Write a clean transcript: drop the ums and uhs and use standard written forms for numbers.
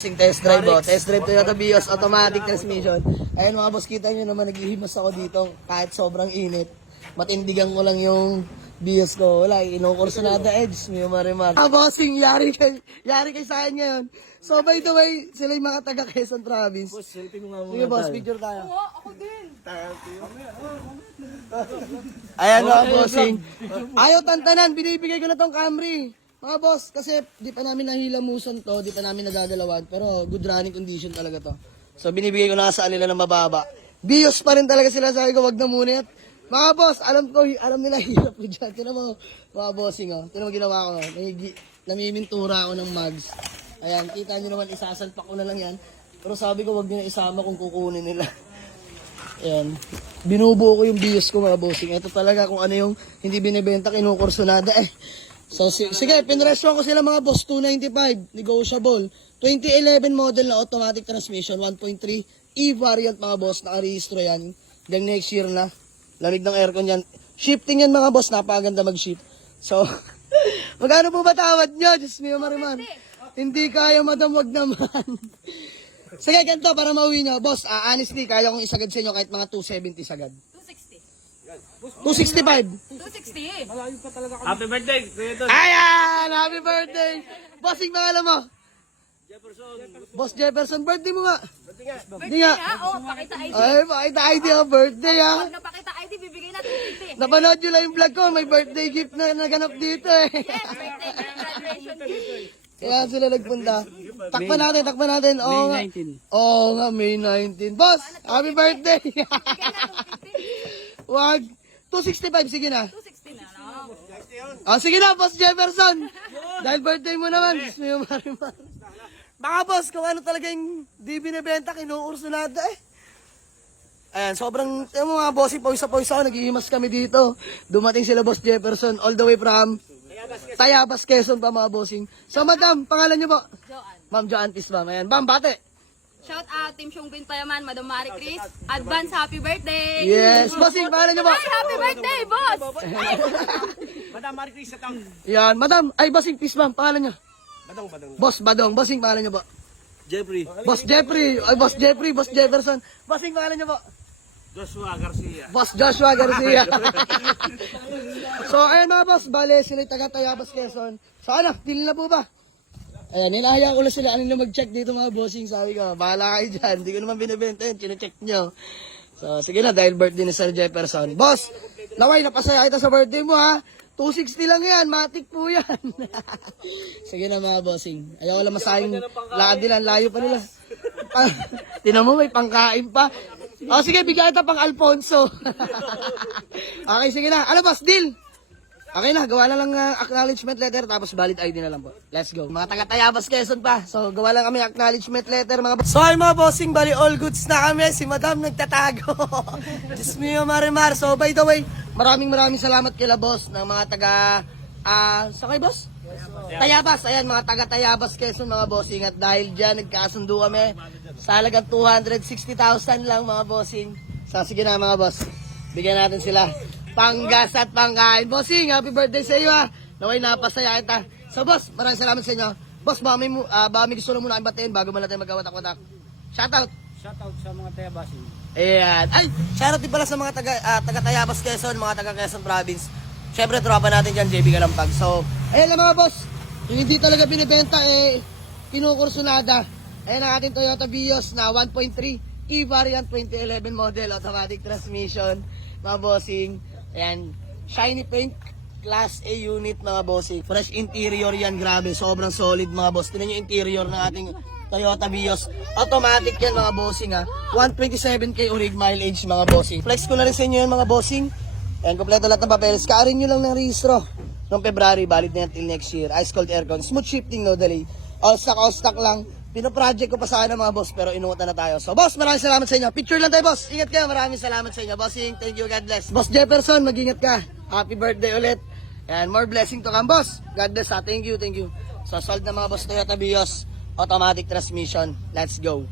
Test drive oh. Test drive Toyota Vios automatic transmission. Ayun mga boss, kita nyo naman naghihimas ako dito kahit sobrang init. Matindigan ko lang yung Vios ko. Wala, inukurso na the edge. May marimar. Bossing, yari kay sa akin ngayon. So by the way, sila yung mga taga Quezon Province. Boss, selfie mo nga muna. Sige boss, picture tayo. Oo, ako din. Ayan mga bossing. Ayaw tantanan, binibigay ko na tong Camry. Mga boss, kasi di pa namin nahilamusan to, di pa namin nadadalawan, pero good running condition talaga to. So binibigay ko na sa alila ng mababa. Vios pa rin talaga sila, sabi ko, wag na muna. Mga boss, alam nila hirap ko dyan. Tinan mo, mga bossing oh. Tinan mo ginawa ko, namimintura ako ng mugs. Ayan, kita nyo naman, isasalpak ko na lang yan. Pero sabi ko, wag nyo na isama kung kukunin nila. Ayan, binubuo ko yung Vios ko mga bossing. Ito talaga kung ano yung hindi binibenta, kinukursunada eh. So, sige, pinresyon ko sila mga boss, 295, negotiable. 2011 model na automatic transmission, 1.3 E-variant mga boss, nakarehistro yan. Hanggang next year na, lamig ng aircon yan. Shifting yan mga boss, napakaganda mag-shift. So, magkano po ba tawad nyo? Diyos mio mariman. Hindi kaya madam, wag naman. Sige, ganito para mauwi nyo. Boss, honestly, kaya kong isagad sa inyo kahit mga 270 sagad. 265. 260. Happy birthday, Kuya Don. Ayan! Happy birthday! Bossing, pangalan mo? Jefferson. Boss Jefferson, birthday mo nga. Birthday nga, oh, pakita ID. Ay, pakita ID ha, birthday ha. Pag napakita ID, bibigay na 250. Napanood nyo lang yung vlog ko, may birthday gift na naganap dito eh. Yes, birthday na graduation gift. Kaya sila nagpunta. Takpan natin. Oo nga. May 19. Oo nga, May 19. Boss, happy birthday! Bigay na 250. Wag. 265, sige na. 260 na, no? Sige na, Boss Jefferson. Dahil birthday mo naman. Gusto mo yung marimar. Baka boss, kung ano talaga yung di binibenta, kinuursunada eh. Ayan, sobrang, yung mga bossing, pawisa-pawisa ako, naghihimas kami dito. Dumating sila Boss Jefferson, all the way from Tayabas, Quezon pa mga bossing. So madam, pangalan niyo po? Joan. Ma'am Joan Tisbam. Ayan, bam, bate. Shout out, Team Shong Bintayaman, Madam Marie Chris. Advance happy birthday. Yes, bossing, pangalan niyo po? Ay, happy birthday, boss. Madam Marie Chris at ang Yan, madam, ay bossing Tisbam, pangalan niyo? Badong. Boss Badong, bossing, pangalan niyo po? Jeffrey. Boss Jeffrey, ay Boss Jeffrey, Boss Jefferson. Bossing, pangalan niyo po? Joshua Garcia. Boss Joshua Garcia. So, ayun mga boss, bale, sila yung taga Tayabas, Quezon. So, ano, dili na po ba? Ayan, nilahaya ko lang sila kanina mag-check dito mga bossing. Sabi ko, bahala kayo dyan. Hindi ko naman binibenta yun, chine-check nyo. So, sige na, dahil birthday ni Sir Jefferson. Boss, laway, napasaya kita sa birthday mo ha. 260 lang yan, matik po yan. Sige na mga bossing. Ayaw ko lang masayang lakad nila, layo pa nila. Tinan mo, may pangkain pa. O sige, bigyan kita pang Alfonso. Okay, sige na. Ano boss, deal? Okay na, gawa na lang acknowledgement letter tapos valid ID na lang po. Let's go. Mga taga-Tayabas, Quezon pa. So, gawa lang kami acknowledgement letter mga boss. So, ay mga bossing, bali all goods na kami. Si Madam nagtatago. Diyos mio, marimar. So, by the way, maraming salamat kila boss ng mga taga... sa kay boss? Tayabas. Ayan, mga taga-Tayabas, Quezon mga bossing. At dahil dyan, nagkasundo kami sa halagang 260,000 lang mga bossing. So, sige na mga boss. Bigyan natin sila panggas at pangkain. Bossing, happy birthday sa iyo ha. Naway napasaya kita. So boss, maraming salamat sa inyo. Boss, baka may gusto lang muna kayong batiin bago man natin magkawatak-watak. Shoutout. Shoutout sa mga tayabasin. Ayan. Ay, shoutout din pala sa mga taga-Tayabas, Quezon, mga taga-Quezon Province. Siyempre, tropa natin dyan, JB Galampag. So, ayan lang mga boss. Yung hindi talaga binibenta, kinukursunada. Ayan ang ating Toyota Vios na 1.3 E-variant 2011 model, automatic transmission, mga bossing. Ayan, shiny paint, class A unit mga bossing. Fresh interior yan, grabe, sobrang solid mga boss. Tingnan yung interior ng ating Toyota Vios. Automatic yan mga bossing ha. 127k orig mileage mga bossing. Flex ko na rin sa inyo yan mga bossing. Ayan, kompleto lahat ng papeles. Kaarin nyo lang ng registro. Noong February, valid na yan till next year. Ice cold aircon, smooth shifting, no delay. All stock lang. Pino-project ko pa sana mga boss, pero inuutan na tayo. So boss, maraming salamat sa inyo. Picture lang tayo boss. Ingat kayo, maraming salamat sa inyo. Bossing, thank you, God bless. Boss Jefferson, mag-ingat ka. Happy birthday ulit. And more blessing to come, boss. God bless ha. Thank you. So sold na mga boss Toyota Vios. Automatic transmission. Let's go.